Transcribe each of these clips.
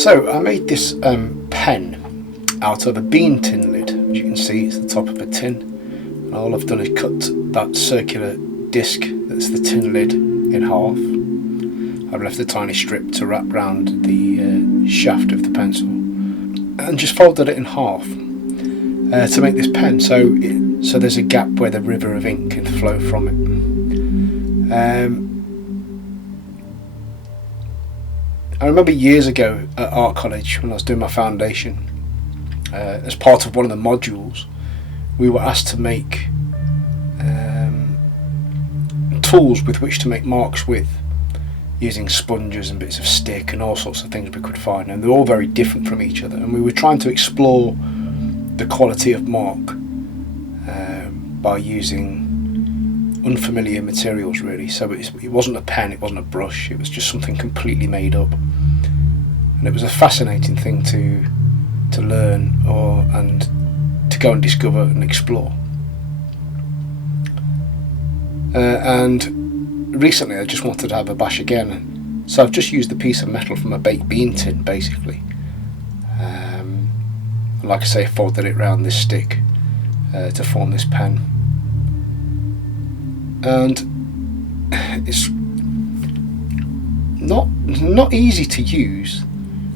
So I made this pen out of a bean tin lid. As you can see, it's the top of a tin. And all I've done is cut that circular disc that's the tin lid in half. I've left a tiny strip to wrap round the shaft of the pencil and just folded it in half to make this pen. So there's a gap where the river of ink can flow from it. I remember years ago at art college when I was doing my foundation, as part of one of the modules, we were asked to make tools with which to make marks with, using sponges and bits of stick and all sorts of things we could find, and they're all very different from each other, and we were trying to explore the quality of mark by using unfamiliar materials, really. So it wasn't a pen, it wasn't a brush, it was just something completely made up, and it was a fascinating thing to learn and to go and discover and explore. And recently I just wanted to have a bash again, so I've just used a piece of metal from a baked bean tin basically, and like I say, folded it round this stick to form this pen. And it's not easy to use,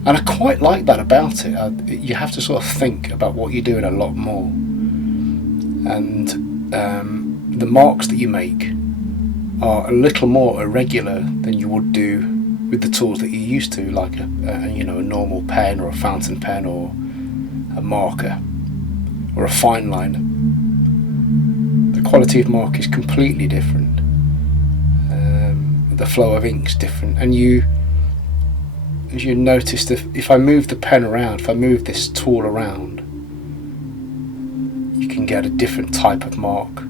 and I quite like that about it. You have to sort of think about what you're doing a lot more, and the marks that you make are a little more irregular than you would do with the tools that you're used to, like a normal pen or a fountain pen or a marker or a fine liner. The quality of mark is completely different. The flow of ink's different, and as you noticed, if I move the pen around, if I move this tool around, you can get a different type of mark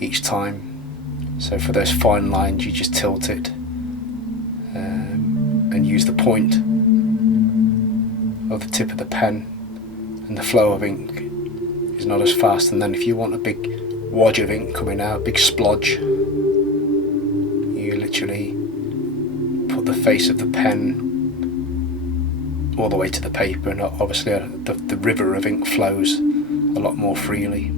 each time. So for those fine lines, you just tilt it and use the point of the tip of the pen, and the flow of ink is not as fast. And then if you want a big wodge of ink coming out, big splodge, you literally put the face of the pen all the way to the paper, and obviously the river of ink flows a lot more freely.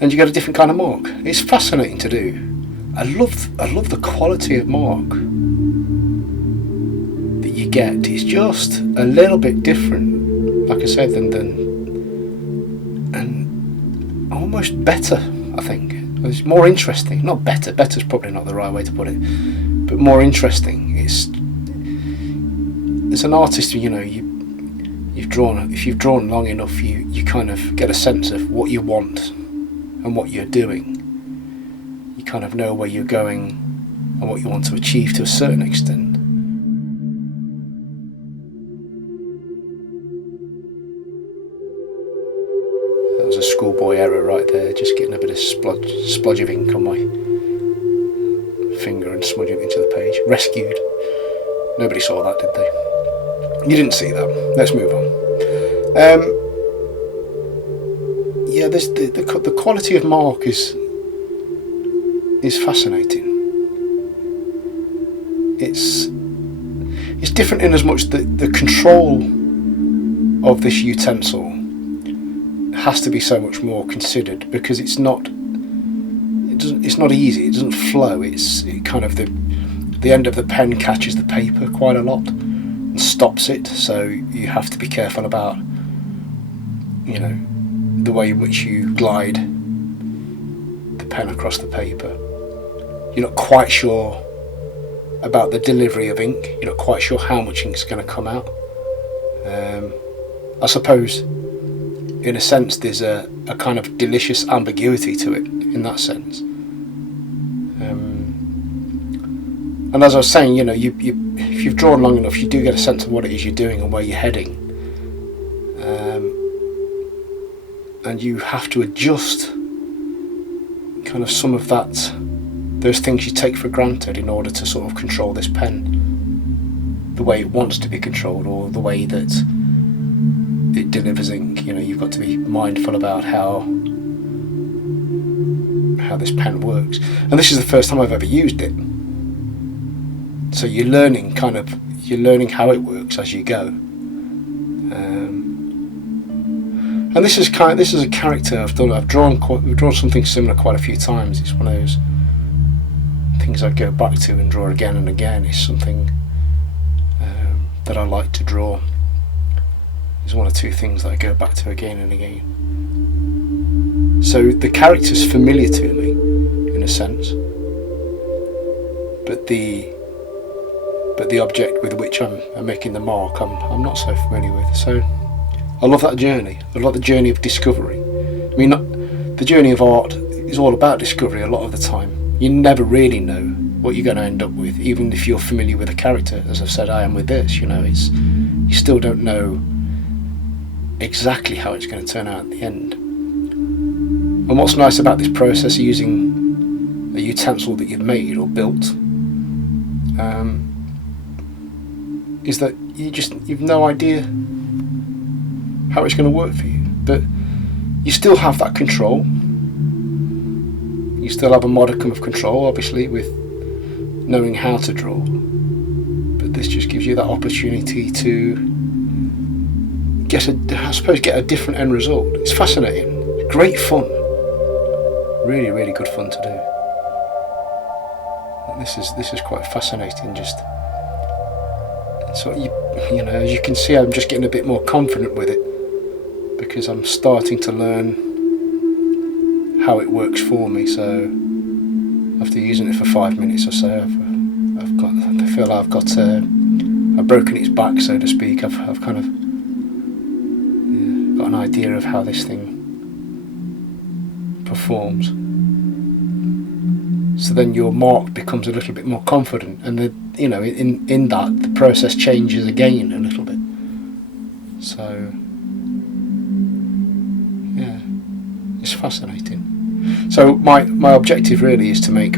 And you get a different kind of mark. It's fascinating to do. I love the quality of mark that you get. It's just a little bit different, like I said, and almost better, I think. It's more interesting. Not better. Better's probably not the right way to put it, but more interesting. As an artist, you've drawn. If you've drawn long enough, you kind of get a sense of what you want and what you're doing. You kind of know where you're going and what you want to achieve to a certain extent. That was a schoolboy error right there, just getting a bit of splodge of ink on my finger and smudging it into the page. Rescued. Nobody saw that, did they? You didn't see that. Let's move on. Yeah, the quality of mark is fascinating. It's different in as much that the control of this utensil has to be so much more considered, because it's not easy. It doesn't flow. It kind of the end of the pen catches the paper quite a lot and stops it. So you have to be careful about the way in which you glide the pen across the paper. You're not quite sure about the delivery of ink. You're not quite sure how much ink is going to come out. I suppose, in a sense, there's a kind of delicious ambiguity to it in that sense. And as I was saying, if you've drawn long enough, you do get a sense of what it is you're doing and where you're heading. And you have to adjust kind of some of those things you take for granted in order to sort of control this pen the way it wants to be controlled, or the way that it delivers ink. You've got to be mindful about how this pen works. And this is the first time I've ever used it. So you're learning how it works as you go. And this is a character I've drawn something similar quite a few times. It's one of those things I go back to and draw again and again. It's something that I like to draw. It's one or two things that I go back to again and again. So the character's familiar to me in a sense, but the object with which I'm making the mark I'm not so familiar with. So I love that journey. I love the journey of discovery. I mean, the journey of art is all about discovery a lot of the time. You never really know what you're going to end up with, even if you're familiar with a character. As I've said, I am with this. You still don't know exactly how it's going to turn out at the end. And what's nice about this process of using a utensil that you've made or built is that you've no idea how it's going to work for you, but you still have that control. You still have a modicum of control, obviously, with knowing how to draw, but this just gives you that opportunity to get a different end result. It's fascinating, great fun, really, really good fun to do. And this is quite fascinating. Just so as you can see, I'm just getting a bit more confident with it because I'm starting to learn how it works for me. So after using it for 5 minutes or so, I've broken its back, so to speak. I've kind of got an idea of how this thing performs. So then your mark becomes a little bit more confident, and in that the process changes again a little bit. So yeah, it's fascinating. So my objective really is to make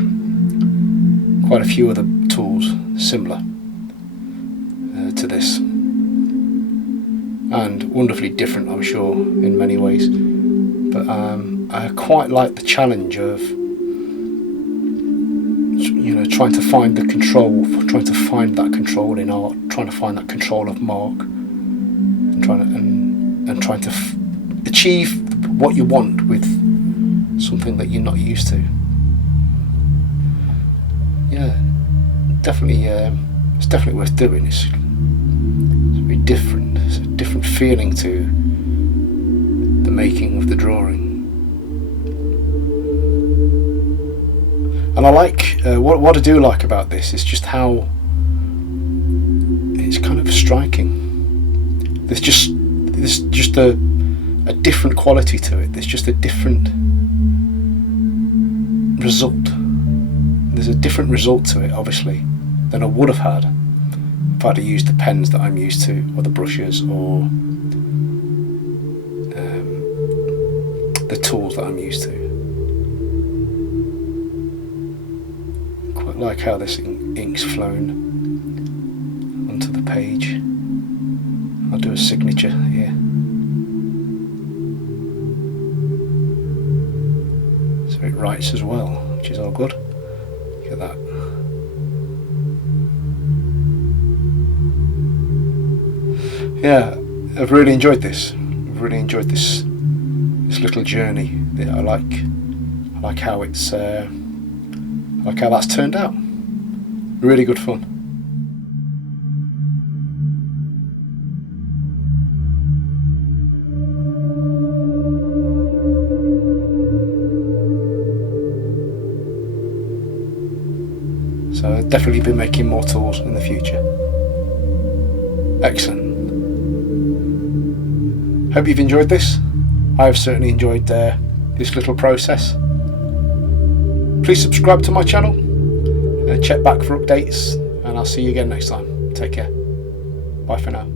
quite a few other tools similar to this, and wonderfully different, I'm sure, in many ways. But I quite like the challenge of trying to find that control in art, trying to find that control of mark, and trying to achieve what you want with something that you're not used to. Yeah, definitely. It's definitely worth doing. It's very different. It's a different feeling to the making of the drawing. And I like what I do like about this is just how it's kind of striking. There's just a different quality to it. There's just a different result. There's a different result to it, obviously, than I would have had if I'd have used the pens that I'm used to, or the brushes, or the tools that I'm used to. Quite like how this ink's flown onto the page. I'll do a signature here. So it writes as well, which is all good. Look at that. Yeah, I've really enjoyed this. I've really enjoyed this little journey. I like how it's how that's turned out. Really good fun. So I'll definitely be making more tools in the future. Excellent. Hope you've enjoyed this. I have certainly enjoyed this little process. Please subscribe to my channel, check back for updates, and I'll see you again next time. Take care. Bye for now.